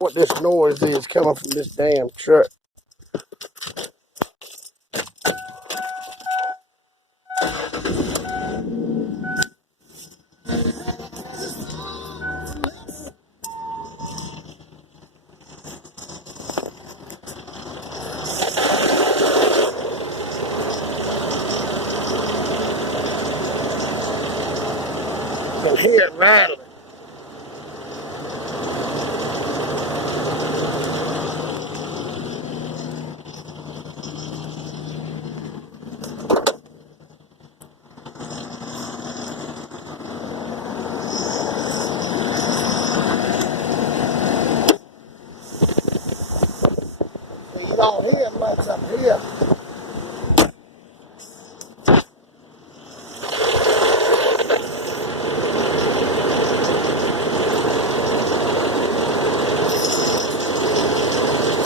what this noise is coming from this damn truck. You can hear it rattling. You don't hear much up here.